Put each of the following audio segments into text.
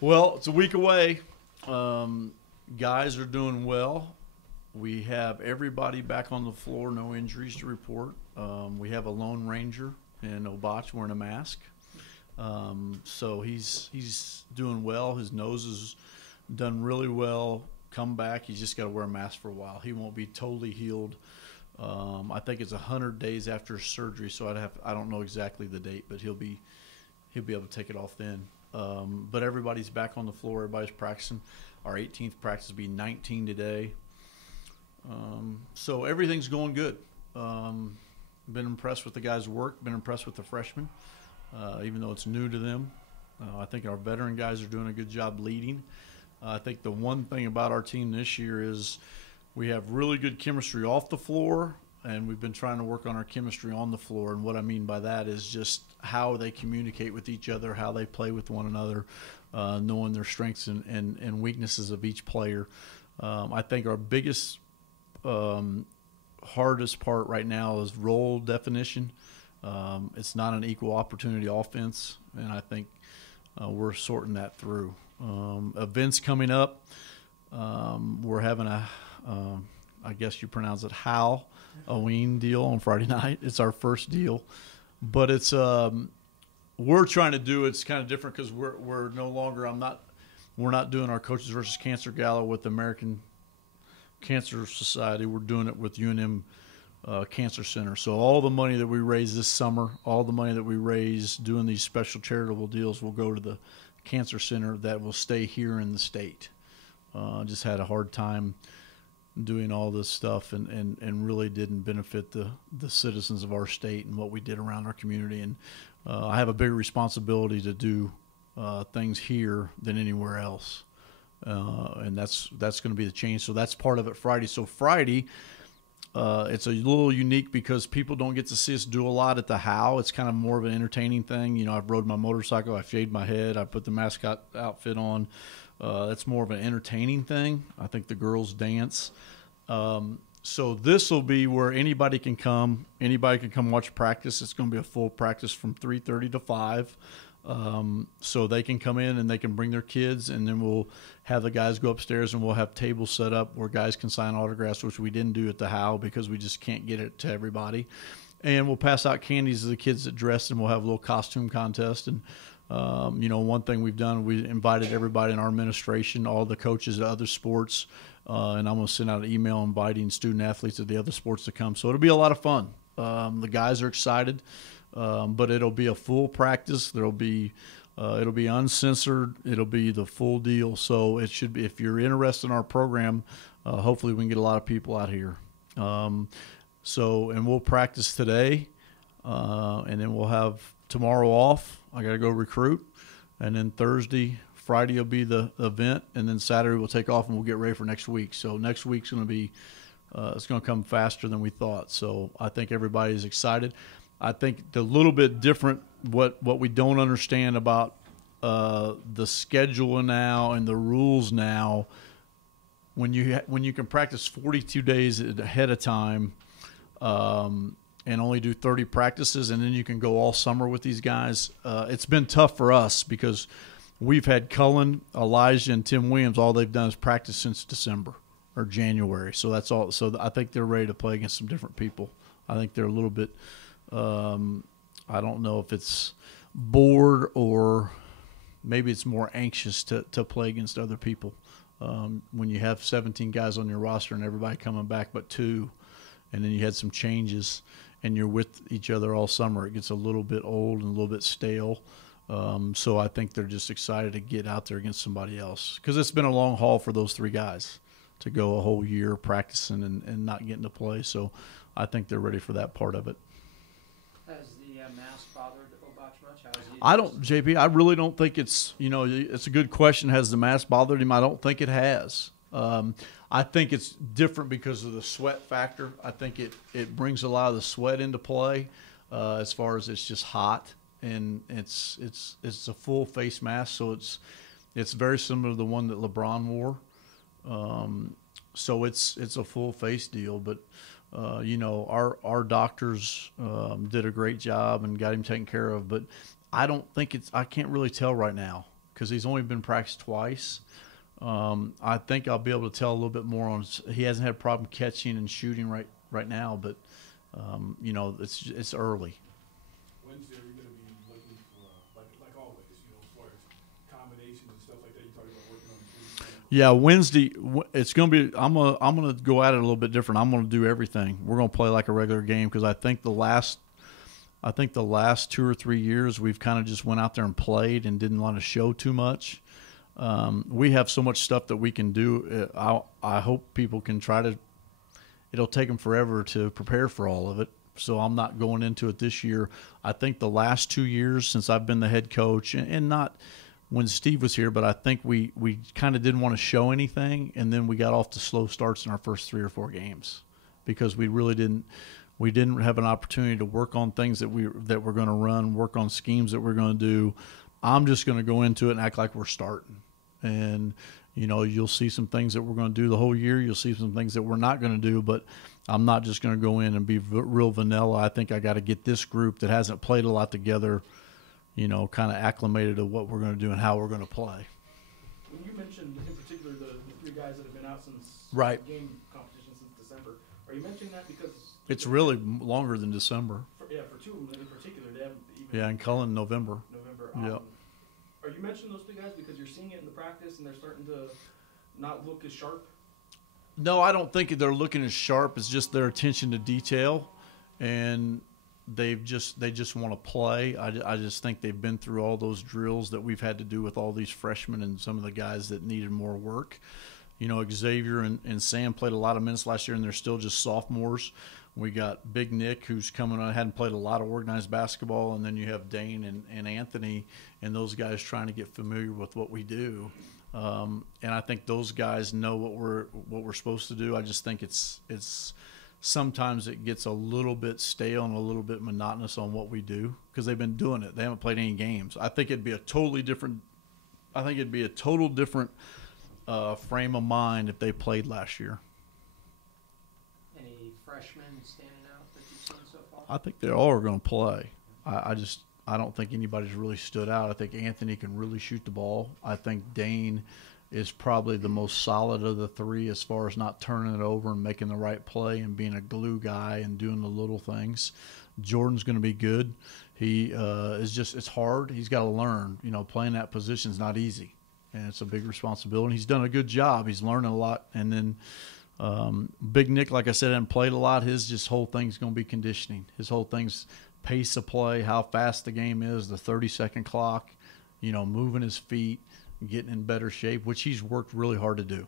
Well, it's a week away. Guys are doing well. We have everybody back on the floor, no injuries to report. We have a Lone Ranger in Obach wearing a mask. So he's doing well. His nose has done really well. Come back. He's just got to wear a mask for a while. He won't be totally healed. I think it's 100 days after surgery, so I don't know exactly the date, but he'll be able to take it off then. But everybody's back on the floor. Everybody's practicing. Our 18th practice will be 19 today. So everything's going good. Been impressed with the guys' work. Been impressed with the freshmen, even though it's new to them. I think our veteran guys are doing a good job leading. I think the one thing about our team this year is we have really good chemistry off the floor, and we've been trying to work on our chemistry on the floor. And what I mean by that is just how they communicate with each other, how they play with one another, knowing their strengths and weaknesses of each player. I think our biggest, hardest part right now is role definition. It's not an equal opportunity offense, and I think we're sorting that through. Events coming up. We're having I guess you pronounce it Halloween deal on Friday night. It's our first deal, but it's we're trying to do it's kind of different because we're no longer we're not doing our Coaches versus Cancer Gala with the American Cancer Society. We're doing it with UNM Cancer Center. So all the money that we raise this summer, all the money that we raise doing these special charitable deals will go to the Cancer Center that will stay here in the state. Just had a hard time doing all this stuff and really didn't benefit the citizens of our state and what we did around our community. And I have a bigger responsibility to do things here than anywhere else. And that's going to be the change. So that's part of it Friday. So Friday, it's a little unique because people don't get to see us do a lot at the How. It's kind of more of an entertaining thing. You know, I've rode my motorcycle, I shaved my head, I put the mascot outfit on. That's more of an entertaining thing. I think the girls dance. So this will be where anybody can come. Anybody can come watch practice. It's going to be a full practice from 3:30 to 5. So they can come in and they can bring their kids, and then we'll have the guys go upstairs and we'll have tables set up where guys can sign autographs, which we didn't do at the How because we just can't get it to everybody. And we'll pass out candies to the kids that dress, and we'll have a little costume contest. And you know, one thing we've done, we invited everybody in our administration, all the coaches of other sports, and I'm going to send out an email inviting student athletes of the other sports to come. So it'll be a lot of fun. The guys are excited, but it'll be a full practice. It'll be uncensored. It'll be the full deal. So it should be, if you're interested in our program, hopefully we can get a lot of people out here. And we'll practice today, and then we'll have tomorrow off. I got to go recruit, and then Friday will be the event, and then Saturday we'll take off and we'll get ready for next week. So next week's going to be it's going to come faster than we thought. So I think everybody's excited. I think the little bit different what we don't understand about the schedule now and the rules now. When you can practice 42 days ahead of time. And only do 30 practices, and then you can go all summer with these guys. It's been tough for us because we've had Cullen, Elijah, and Tim Williams. All they've done is practice since December or January. So that's all. So I think they're ready to play against some different people. I think they're a little bit I don't know if it's bored or maybe it's more anxious to play against other people. When you have 17 guys on your roster and everybody coming back but 2, and then you had some changes, and you're with each other all summer, it gets a little bit old and a little bit stale. So I think they're just excited to get out there against somebody else because it's been a long haul for those 3 guys to go a whole year practicing and not getting to play. So I think they're ready for that part of it. Has the mask bothered Obach much? JP, I really don't think it's, it's a good question. Has the mask bothered him? I don't think it has. I think it's different because of the sweat factor. I think it brings a lot of the sweat into play as far as it's just hot, and it's a full face mask, so it's very similar to the one that LeBron wore. So it's a full face deal, but our doctors did a great job and got him taken care of. But I don't think I can't really tell right now because he's only been practiced twice. I think I'll be able to tell a little bit more on. He hasn't had a problem catching and shooting right now, but you know, it's early. Wednesday, are you going to be looking for, like always, you know, as far as combinations and stuff like that? You talking about working on the three? Yeah, Wednesday it's going to be. I'm gonna go at it a little bit different. I'm going to do everything. We're going to play like a regular game because I think the last 2 or 3 years we've kind of just went out there and played and didn't want to show too much. We have so much stuff that we can do. I hope people can try to. It'll take them forever to prepare for all of it. So I'm not going into it this year. I think the last 2 years since I've been the head coach, and not when Steve was here, but I think we kind of didn't want to show anything, and then we got off to slow starts in our first 3 or 4 games because we really didn't. We didn't have an opportunity to work on things that we're going to run, work on schemes that we're going to do. I'm just going to go into it and act like we're starting. And, you know, you'll see some things that we're going to do the whole year. You'll see some things that we're not going to do, but I'm not just going to go in and be real vanilla. I think I got to get this group that hasn't played a lot together, you know, kind of acclimated to what we're going to do and how we're going to play. When you mentioned in particular the 3 guys that have been out since Right. game competition since December, are you mentioning that because It's really longer than December. for 2 of them in particular, they haven't even Yeah, and Cullen, November. November. Yep. Are you mentioning those 3 guys because you're seeing it in the practice and they're starting to not look as sharp? No, I don't think they're looking as sharp. It's just their attention to detail, and they just want to play. I just think they've been through all those drills that we've had to do with all these freshmen and some of the guys that needed more work. You know, Xavier and Sam played a lot of minutes last year, and they're still just sophomores. We got Big Nick, who's coming on, hadn't played a lot of organized basketball, and then you have Dane and Anthony, and those guys trying to get familiar with what we do. And I think those guys know what we're supposed to do. I just think it's sometimes it gets a little bit stale and a little bit monotonous on what we do because they've been doing it. They haven't played any games. I think it'd be a total different frame of mind if they played last year. Any freshmen standing out that you've seen so far? I think they all are going to play. I don't think anybody's really stood out. I think Anthony can really shoot the ball. I think Dane is probably the most solid of the 3 as far as not turning it over and making the right play and being a glue guy and doing the little things. Jordan's going to be good. He it's hard. He's got to learn. You know, playing that position is not easy, and it's a big responsibility. He's done a good job. He's learning a lot. And then Big Nick, like I said, hasn't played a lot. His whole thing's going to be conditioning. His whole thing's pace of play, how fast the game is, the 30-second clock, you know, moving his feet, getting in better shape, which he's worked really hard to do.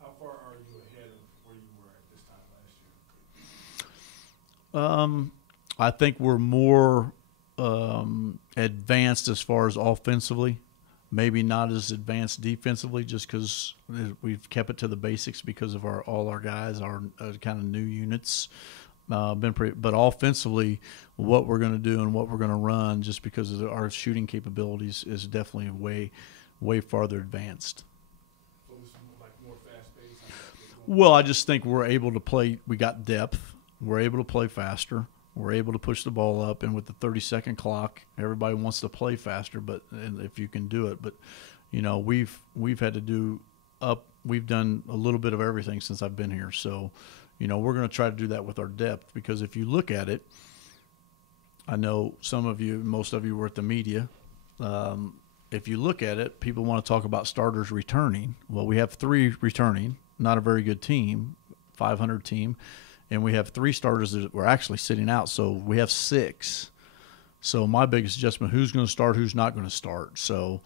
How far are you ahead of where you were at this time last year? I think we're more advanced as far as offensively, maybe not as advanced defensively just because we've kept it to the basics because of all our guys, our kind of new units. But offensively, what we're going to do and what we're going to run, just because of our shooting capabilities, is definitely way farther advanced. So it's like more fast-paced? Well, I just think we're able to play. We got depth. We're able to play faster. We're able to push the ball up, and with the 30-second clock, everybody wants to play faster. And if you can do it, but you know, we've had to do up. We've done a little bit of everything since I've been here, so. You know, we're going to try to do that with our depth because if you look at it, I know most of you were at the media. If you look at it, people want to talk about starters returning. Well, we have 3 returning, not a very good team, 500 team, and we have 3 starters that were actually sitting out, so we have 6. So my biggest adjustment, who's going to start, who's not going to start. So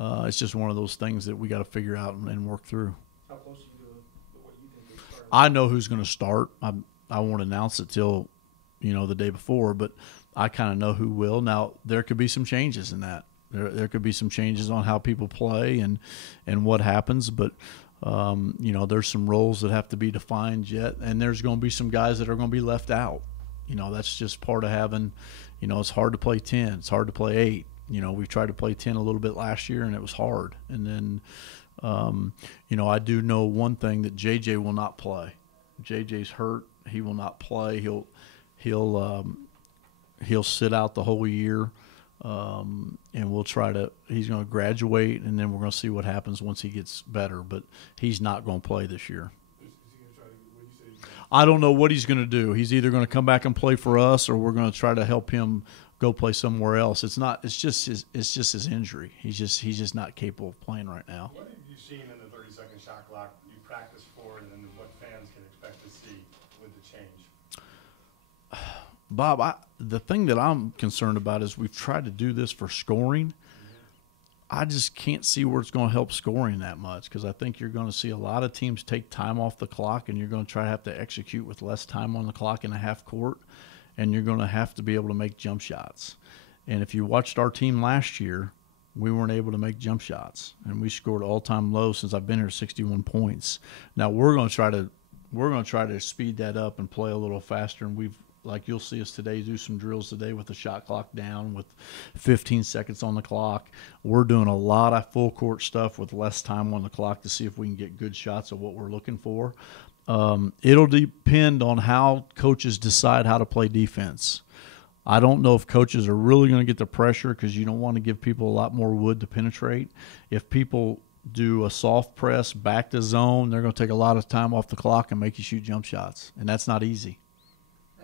it's just one of those things that we got to figure out and work through. How close are you to what you think is starting? I know who's going to start. I won't announce it till, you know, the day before, but I kind of know who will. Now, there could be some changes in that. There could be some changes on how people play and what happens, but, you know, there's some roles that have to be defined yet, and there's going to be some guys that are going to be left out. You know, that's just part of having, you know, it's hard to play 10. It's hard to play 8. You know, we tried to play 10 a little bit last year, and it was hard. And then, you know, I do know one thing, that JJ will not play. JJ's hurt. He will not play. He'll sit out the whole year. and we'll try to. He's going to graduate, and then we're going to see what happens once he gets better. But he's not going to play this year. Is he going to try to, what you say? I don't know what he's going to do. He's either going to come back and play for us, or we're going to try to help him go play somewhere else. It's not. It's just his injury. He's just not capable of playing right now. What have you seen in the 30-second shot clock you practice for, and then what fans can expect to see with the change? Bob, the thing that I'm concerned about is we've tried to do this for scoring. I just can't see where it's going to help scoring that much, because I think you're going to see a lot of teams take time off the clock, and you're going to try to have to execute with less time on the clock in a half court, and you're going to have to be able to make jump shots. And if you watched our team last year, we weren't able to make jump shots, and we scored all-time low since I've been here, 61 points. Now we're going to try to speed that up and play a little faster, and like you'll see us today do some drills today with the shot clock down with 15 seconds on the clock. We're doing a lot of full court stuff with less time on the clock to see if we can get good shots of what we're looking for. It'll depend on how coaches decide how to play defense. I don't know if coaches are really going to get the pressure, because you don't want to give people a lot more wood to penetrate. If people do a soft press back to zone, they're going to take a lot of time off the clock and make you shoot jump shots, and that's not easy.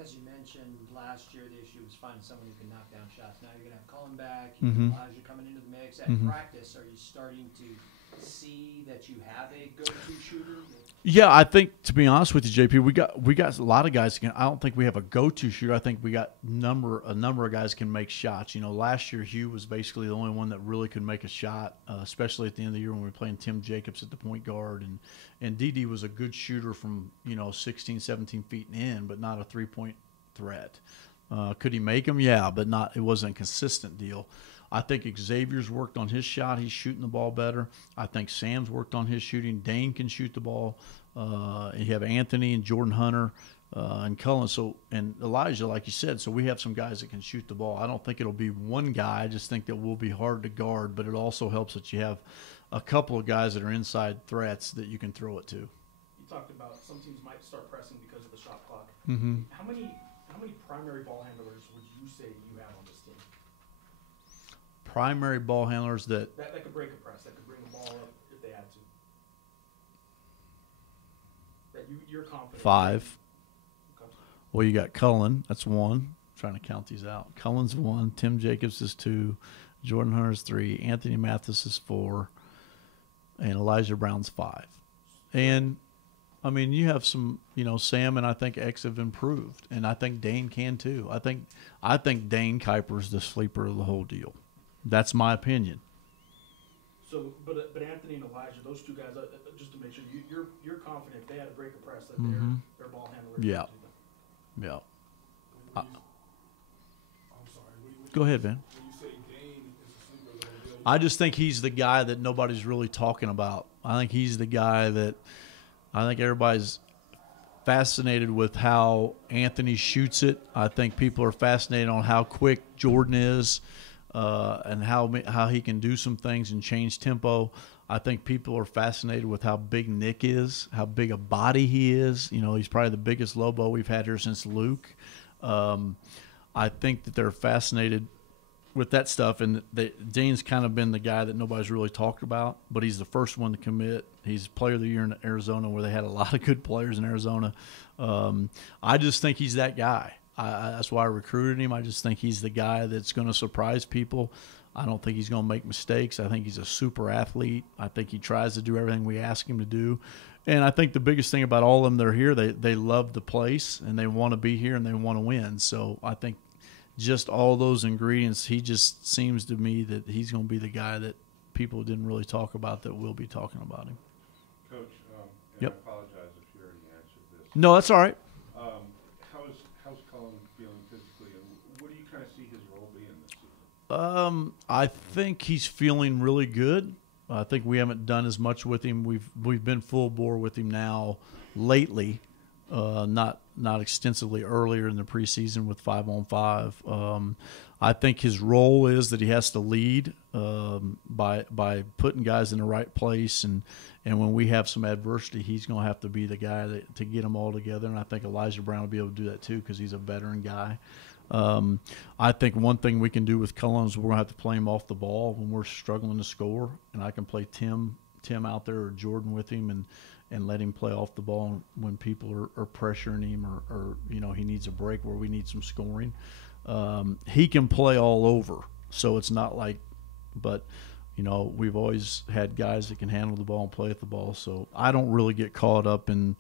As you mentioned, last year the issue was finding someone who can knock down shots. Now you're going to have Cullen back, Elijah coming into the mix. At practice, are you starting to see that you have a go-to shooter? Yeah, I think, to be honest with you, JP, we got a lot of guys. I don't think we have a go-to shooter. I think we got a number of guys can make shots. Last year Hugh was basically the only one that really could make a shot, especially at the end of the year when we were playing Tim Jacobs at the point guard, and Dede was a good shooter from 16, 17 feet in, but not a three-point threat. Could he make them? Yeah, but not. It wasn't a consistent deal. I think Xavier's worked on his shot. He's shooting the ball better. I think Sam's worked on his shooting. Dane can shoot the ball. You have Anthony and Jordan Hunter and Cullen. And Elijah, like you said. So we have some guys that can shoot the ball. I don't think it'll be one guy. I just think that we'll be hard to guard. But it also helps that you have a couple of guys that are inside threats that you can throw it to. You talked about some teams might start pressing because of the shot clock. Mm-hmm. How many primary ball handlers would you say you have on this team? Primary ball handlers that could break a press, that could bring the ball up if they had to. That you're confident. 5. Okay. Well, you got Cullen. That's 1. I'm trying to count these out. Cullen's 1. Tim Jacobs is 2. Jordan Hunter's 3. Anthony Mathis is 4. And Elijah Brown's 5. And, I mean, you have some, Sam and I think X have improved. And I think Dane can too. I think Dane Kuiper's the sleeper of the whole deal. That's my opinion. So, but Anthony and Elijah, those two guys, just to make sure you're confident if they had to break a press that they're ball handlers. Yeah. Yeah. I'm sorry. Go ahead, Van. When you say Dane is a sleeper of the whole deal, I just think he's the guy that nobody's really talking about. I think he's the guy that I think everybody's fascinated with how Anthony shoots it. I think people are fascinated on how quick Jordan is. And how he can do some things and change tempo. I think people are fascinated with how big Nick is, how big a body he is. He's probably the biggest Lobo we've had here since Luke. I think that they're fascinated with that stuff, and Dane's kind of been the guy that nobody's really talked about, but he's the first one to commit. He's Player of the Year in Arizona, where they had a lot of good players in Arizona. I just think he's that guy. That's why I recruited him. I just think he's the guy that's going to surprise people. I don't think he's going to make mistakes. I think he's a super athlete. I think he tries to do everything we ask him to do. And I think the biggest thing about all of them that are here, they love the place, and they want to be here, and they want to win. So I think just all those ingredients, he just seems to me that he's going to be the guy that people didn't really talk about that will be talking about him. Coach, Yep. I apologize if you already answered this. No, that's all right. How's Cullen feeling physically, and what do you kind of see his role being this season? I think he's feeling really good. I think we haven't done as much with him. We've been full bore with him now lately, not extensively earlier in the preseason with 5-on-5. I think his role is that he has to lead by putting guys in the right place, and when we have some adversity, he's going to have to be the guy to get them all together. And I think Elijah Brown will be able to do that too, because he's a veteran guy. I think one thing we can do with Cullen is we're going to have to play him off the ball when we're struggling to score, and I can play Tim out there or Jordan with him and let him play off the ball when people are pressuring him or he needs a break where we need some scoring. He can play all over, so it's not like – but – we've always had guys that can handle the ball and play at the ball. So I don't really get caught up in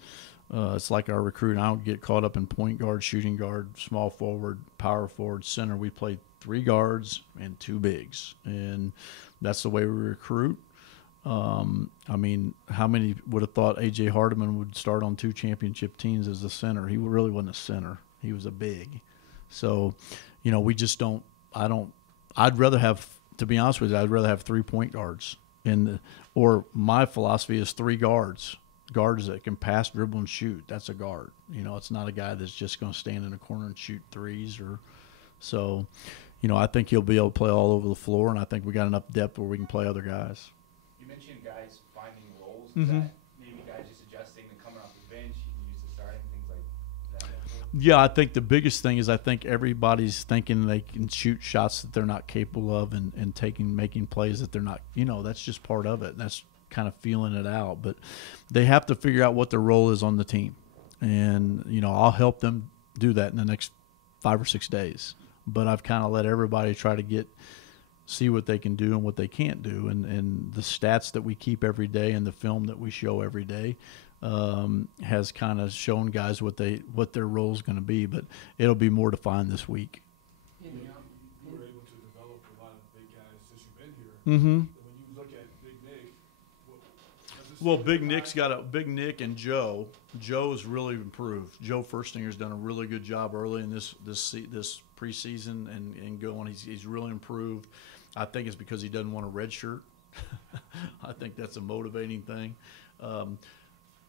it's like our recruiting. I don't get caught up in point guard, shooting guard, small forward, power forward, center. We play 3 guards and 2 bigs, and that's the way we recruit. How many would have thought A.J. Hardiman would start on 2 championship teams as a center? He really wasn't a center. He was a big. So, we just don't – I'd rather have – to be honest with you, I'd rather have 3 point guards or my philosophy is 3 guards that can pass, dribble, and shoot. That's a guard. It's not a guy that's just going to stand in a corner and shoot threes so. I think he'll be able to play all over the floor, and I think we got enough depth where we can play other guys. You mentioned guys finding roles. Is that maybe guys just adjusting and coming off the bench? You can use the starting, things like that. Yeah, I think the biggest thing is I think everybody's thinking they can shoot shots that they're not capable of and making plays that they're not. That's just part of it. That's kind of feeling it out. But they have to figure out what their role is on the team. And, I'll help them do that in the next 5 or 6 days. But I've kind of let everybody try to see what they can do and what they can't do. And the stats that we keep every day and the film that we show every day has kind of shown guys what their role is going to be, but it'll be more defined this week. You were able to develop a lot of big guys since you've been here. Mm-hmm. When you look at Big Nick, Big Nick and Joe. Joe's really improved. Joe Firstinger's done a really good job early in this preseason and going. He's really improved. I think it's because he doesn't want a red shirt. I think that's a motivating thing.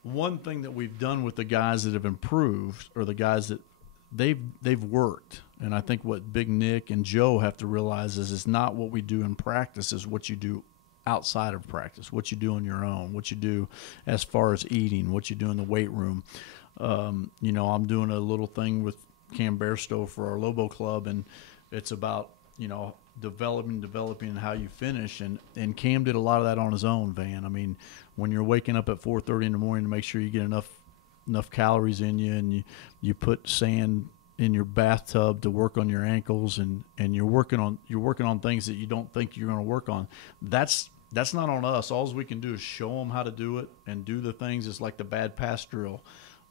One thing that we've done with the guys that have improved are the guys that they've worked. And I think what Big Nick and Joe have to realize is it's not what we do in practice, is what you do outside of practice, what you do on your own, what you do as far as eating, what you do in the weight room. I'm doing a little thing with Cam Bairstow for our Lobo club, and it's about, developing how you finish. And Cam did a lot of that on his own, Van. When you're waking up at 4:30 in the morning to make sure you get enough calories in you, and you put sand in your bathtub to work on your ankles, and you're working on things that you don't think you're going to work on. That's not on us. All we can do is show them how to do it and do the things. It's like the bad pass drill.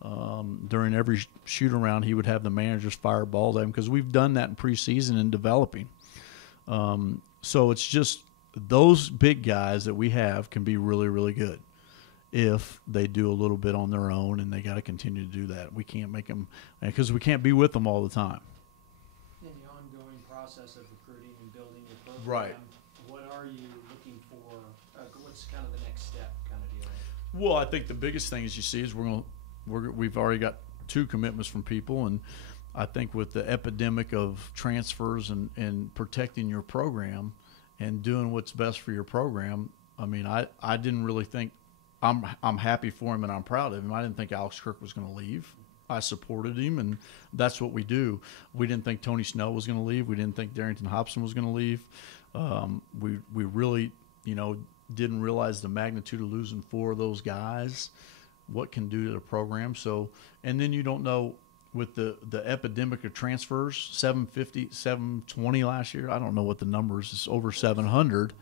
During every shoot around, he would have the managers fire balls at him because we've done that in preseason and developing. So it's just those big guys that we have can be really, really good if they do a little bit on their own, and they got to continue to do that. We can't make them because we can't be with them all the time. In the ongoing process of recruiting and building your program, Right. What are you looking for? What's kind of the next step kind of deal? Well, I think the biggest thing as you see is we've already got 2 commitments from people, and I think with the epidemic of transfers and protecting your program and doing what's best for your program, I didn't really think I'm happy for him and I'm proud of him. I didn't think Alex Kirk was going to leave. I supported him, and that's what we do. We didn't think Tony Snell was going to leave. We didn't think Darrington Hobson was going to leave. We really, didn't realize the magnitude of losing 4 of those guys, what can do to the program. So, and then you don't know with the epidemic of transfers, 750, 720 last year. I don't know what the numbers is, over 700.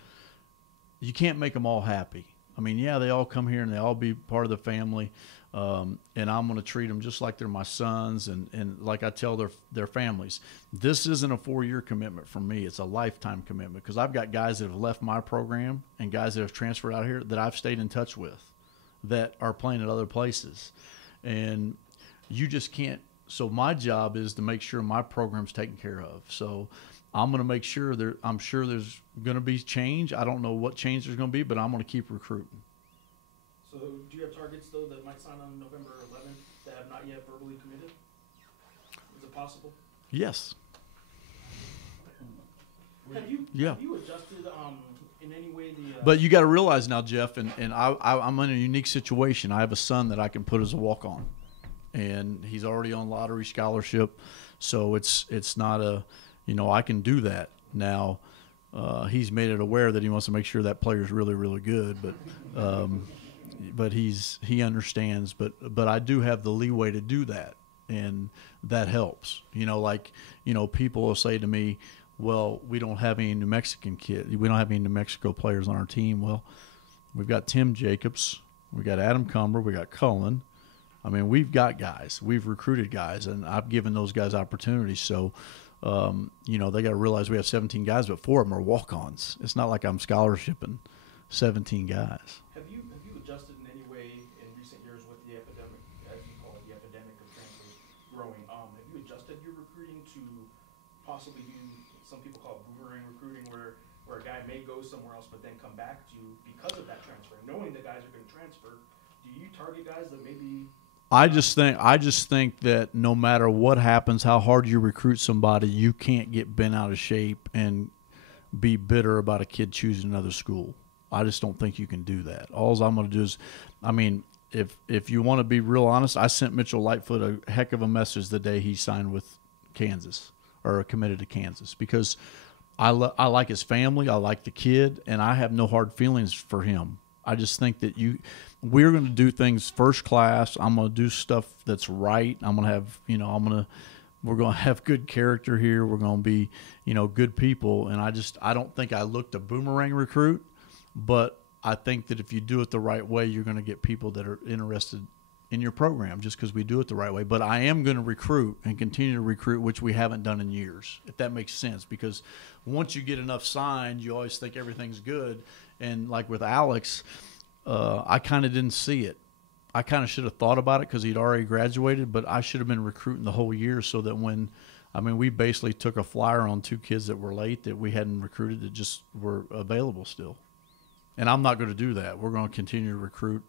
You can't make them all happy. They all come here and they all be part of the family. And I'm going to treat them just like they're my sons, and like I tell their families. This isn't a 4-year commitment for me. It's a lifetime commitment, because I've got guys that have left my program and guys that have transferred out here that I've stayed in touch with that are playing at other places. And you just can't. So my job is to make sure my program's taken care of. So I'm going to make sure I'm sure there's going to be change. I don't know what change there's going to be, but I'm going to keep recruiting. So do you have targets, though, that might sign on November 11th that have not yet verbally committed? Is it possible? Yes. Have you adjusted in any way the But you got to realize now, Jeff, and I'm in a unique situation. I have a son that I can put as a walk-on. and he's already on lottery scholarship. So it's not a, I can do that now. He's made it aware that he wants to make sure that player's really, really good, but he understands. But I do have the leeway to do that, and that helps. People will say to me, "Well, we don't have any New Mexican kids. We don't have any New Mexico players on our team." Well, we've got Tim Jacobs, we got Adam Cumber, we got Cullen. I mean, we've got guys. We've recruited guys, and I've given those guys opportunities. So, they got to realize we have 17 guys, but 4 of them are walk-ons. It's not like I'm scholarshiping 17 guys. Have you adjusted in any way in recent years with the epidemic, as you call it, the epidemic of transfers growing? Have you adjusted your recruiting to possibly do, some people call it boomerang recruiting, where a guy may go somewhere else but then come back to you because of that transfer? Knowing the guys are going to transfer, do you target guys that maybe? I just think that no matter what happens, how hard you recruit somebody, you can't get bent out of shape and be bitter about a kid choosing another school. I just don't think you can do that. All I'm going to do is, if you want to be real honest, I sent Mitchell Lightfoot a heck of a message the day he signed with Kansas or committed to Kansas, because I like his family, I like the kid, and I have no hard feelings for him. I just think that we're going to do things first class. I'm going to do stuff that's right. I'm going to have, we're going to have good character here. We're going to be, good people. And I don't think I look to boomerang recruit, but I think that if you do it the right way, you're going to get people that are interested in your program just because we do it the right way. But I am going to recruit and continue to recruit, which we haven't done in years, if that makes sense, because once you get enough signed, you always think everything's good. And like with Alex, I kind of didn't see it. I kind of should have thought about it because he'd already graduated, but I should have been recruiting the whole year so that we basically took a flyer on 2 kids that were late that we hadn't recruited that just were available still. And I'm not going to do that. We're going to continue to recruit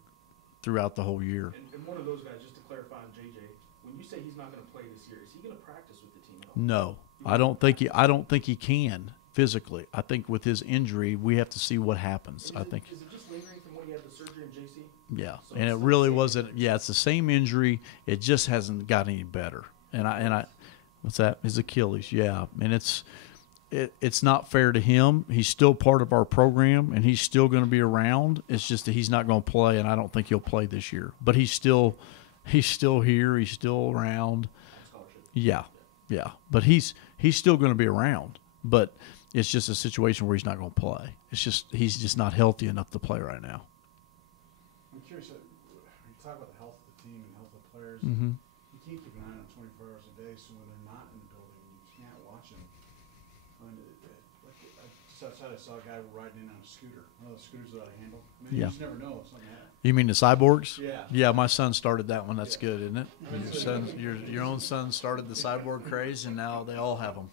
throughout the whole year. And one of those guys, just to clarify on JJ, when you say he's not going to play this year, is he going to practice with the team at all? No, I don't think he can physically. I think with his injury, we have to see what happens. Is it just lingering from when he had the surgery in JC? Yeah, So and it really wasn't. Yeah, it's the same injury. It just hasn't got any better. And I, what's that? His Achilles. Yeah, and it's not fair to him. He's still part of our program, and he's still going to be around. It's just that he's not going to play, and I don't think he'll play this year. But he's still here. He's still around. Yeah. But he's still going to be around. But it's just a situation where he's not going to play. He's just not healthy enough to play right now. I'm curious, when you talk about the health of the team and health of players, Mm-hmm. you can't keep an eye on them 24 hours a day, so when they're not in the building, you can't watch them. Just outside, I saw a guy riding in on a scooter, one of those scooters without a handle. You just never know if something happens. You mean the cyborgs? Yeah. Yeah, my son started that one. That's good, isn't it? Your own son started the cyborg craze, and now they all have them.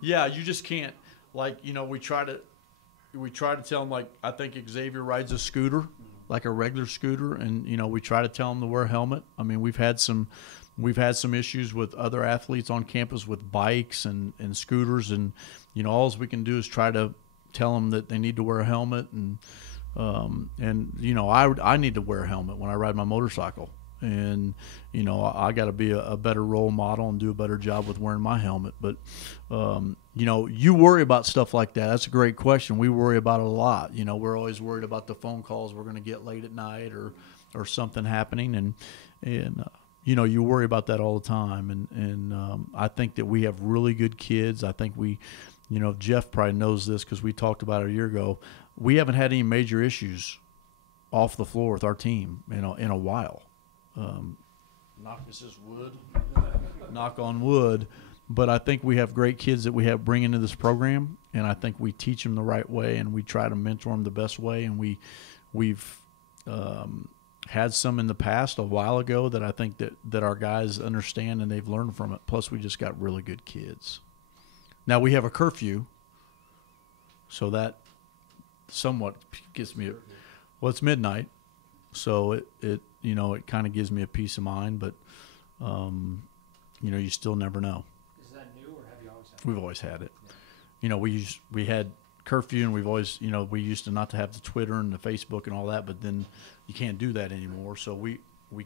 Yeah, you just can't. We try to tell them, I think Xavier rides a scooter, like a regular scooter, and we try to tell him to wear a helmet. I mean, we've had some issues with other athletes on campus with bikes and scooters, and all we can do is try to tell them that they need to wear a helmet, and I need to wear a helmet when I ride my motorcycle. And, I got to be a better role model and do a better job with wearing my helmet. But, you worry about stuff like that. That's a great question. We worry about it a lot. We're always worried about the phone calls we're going to get late at night or something happening. And you worry about that all the time. And I think that we have really good kids. I think Jeff probably knows this because we talked about it a year ago. We haven't had any major issues off the floor with our team, in a while. This is wood. Knock on wood. But I think we have great kids that we have bring into this program, and I think we teach them the right way, and we try to mentor them the best way. And we've had some in the past a while ago that I think that our guys understand and they've learned from it. Plus, we just got really good kids. Now we have a curfew, so that somewhat gets me. Well, it's midnight, so it kind of gives me a peace of mind, but you still never know. Is that new, or have you always had it? We've always had it. We had curfew, and we've always, we used to not to have the Twitter and the Facebook and all that, but then you can't do that anymore. So we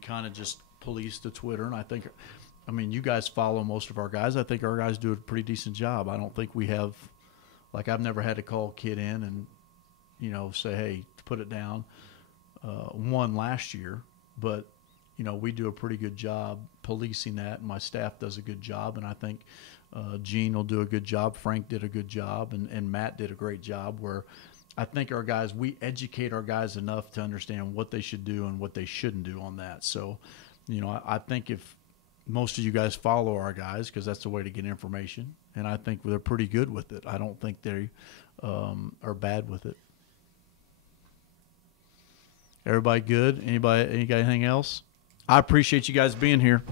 kind of just police the Twitter, and I mean, you guys follow most of our guys. I think our guys do a pretty decent job. I don't think we have, like, I've never had to call a kid in and, you know, say, hey, put it down. One last year, but, you know, we do a pretty good job policing that, and my staff does a good job, and I think Gene will do a good job. Frank did a good job, and Matt did a great job, where I think our guys, we educate our guys enough to understand what they should do and what they shouldn't do on that. So, you know, I think if most of you guys follow our guys, because that's the way to get information, and I think they're pretty good with it. I don't think they are bad with it. Everybody good? Anybody got anything else? I appreciate you guys being here.